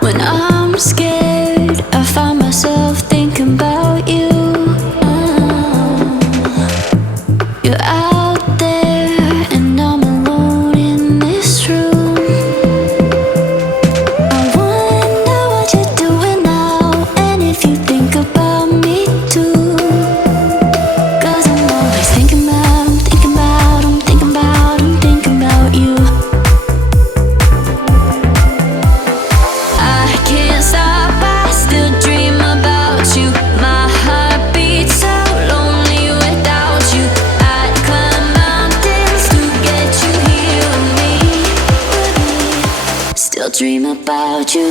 When I'm scared, I find myself thinking about you. You're out there and I'm alone in this room. I wonder what you're doing now, and if you think about me too. 'Cause I'm always thinking about, I'm thinking about, I'm thinking about, I'm thinking about you. I can't stop, I still dream about you. My heart beats so lonely without you. I'd climb mountains to get you here with me. Still dream about you.